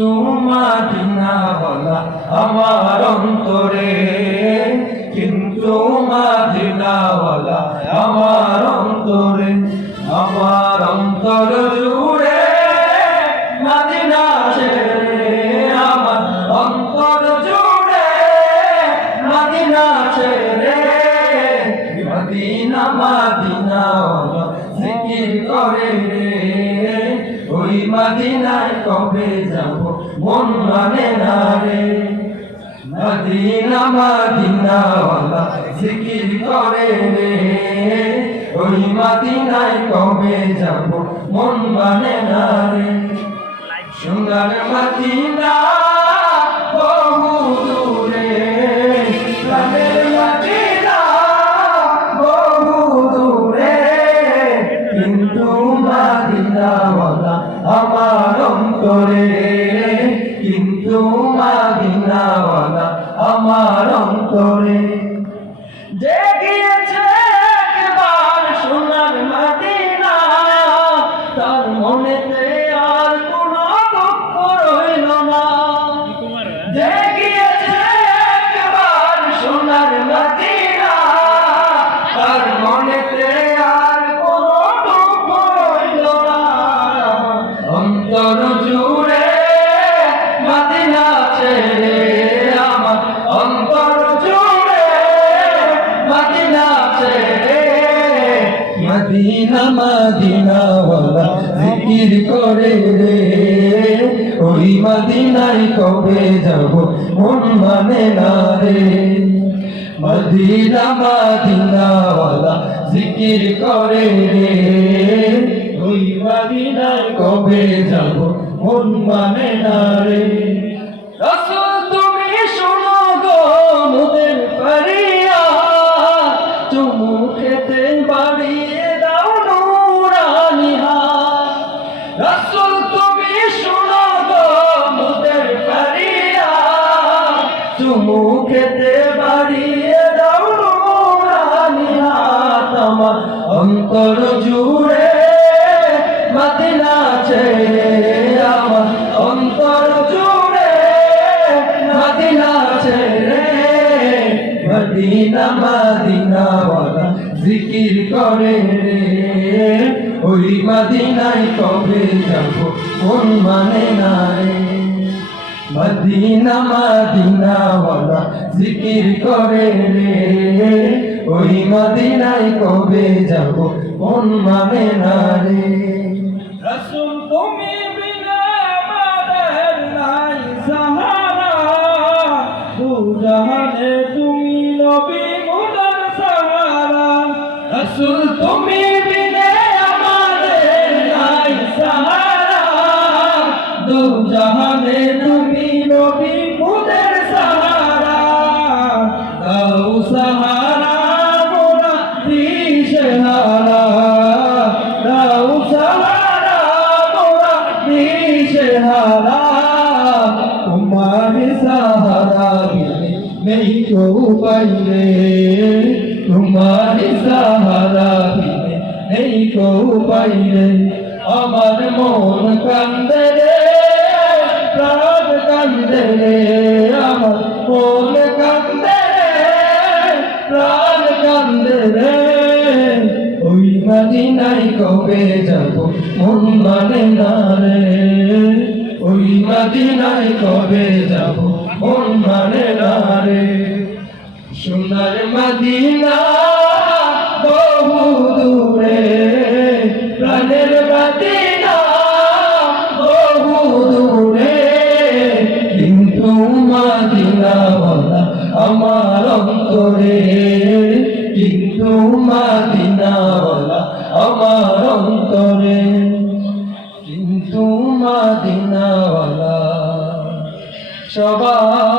কিন্তু মদিনাওয়ালা আমার অন্তরে, কিন্তু মদিনাওয়ালা আমার অন্তরে, আমার অন্তর জুড়ে মদিনা ছেড়ে, আমার অন্তর জুড়ে মদিনা ছেড়ে, মদিনা মদিনাওয়ালা জিকির করে রে, ওই মদিনায় কবে যাব মন মানে না রে, মদিনা মদিনাওয়ালা জিকির করে রে, ওই মদিনায় কবে যাব মন মানে না রে, সোনার মদিনা বহু দূরে, প্রাণের মদিনা বহু দূরে, কিন্তু মদিনাওয়ালা আমার অন্তরে, কিন্তু মদিনাওয়ালা আমার অন্তরে। যে গিয়েছে একবার সোনার মদিনা, তার মনেতে আর কোনো দুঃখ রইল না। যে গিয়েছে একবার সোনার মদিনা, তার মনেতে আর কোনো দুঃখ রইল না। অন্তর জুড়ে মদিনা ছেড়ে, আমার অন্তর জুড়ে মদিনা ছেড়ে, মদিনা মদিনাওয়ালা জিকির করে রে, ওই মদিনায় কবে যাব মন মানে না রে, মদিনা মদিনাওয়ালা জিকির করে রে, ওই মদিনায় কবে যাব মন মানে না রে। রাসূল তুমি শোনো গো মোদের ফরিয়াদ, চুমু খেতে বাড়িয়ে দাও নূরানি হাত। রাসূল তুমি শোনো গো মোদের ফরিয়াদ, চুমু খেতে বাড়িয়ে দাও নূরানি হাত। আমার অন্তর জুড়ে মদিনা ছেড়ে, আমার অন্তর জুড়ে মদিনা ছেড়ে, মদিনা মদিনাওয়ালা জিকির করে রে, ওই মদিনায় কবে যাব মন মানে না রে, মদিনা মদিনাওয়ালা জিকির করে রে, ওই মদিনায় কবে যাব মন মানে না রে। রাসূল তুমি বিনা আমাদের নাই সাহারা, দু জাহানে তুমি নবী মোদের সাহারা। রাসূল তুমি বিনা আমাদের নাই সাহারা, দু জাহানে তুমি নবী মোদের সাহারা। দাও সাহারা মোরা দিশেহারা, দাও সাহারা মোরা দিশেহারা, তোমার সাহারা বিনে নেই কো উপায় রে, তোমার সাহারা বিনে নেই কো উপায় রে। আমার মন কান্দে রে, প্রাণ কান্দে রে, আমার মন কান্দে রে, প্রাণ কান্দে রে, ওই মদিনায় কবে যাব মন মানে না রে, ওই মদিনায় কবে যাব মন মানে না রে। সোনার মদিনা বহু দূরে, প্রাণের মদিনা বহু দূরে, কিন্তু মদিনাওয়ালা আমার অন্তরে, কিন্তু মদিনাওয়ালা আমার অন্তরে, কিন্তু মদিনাওয়ালা সবার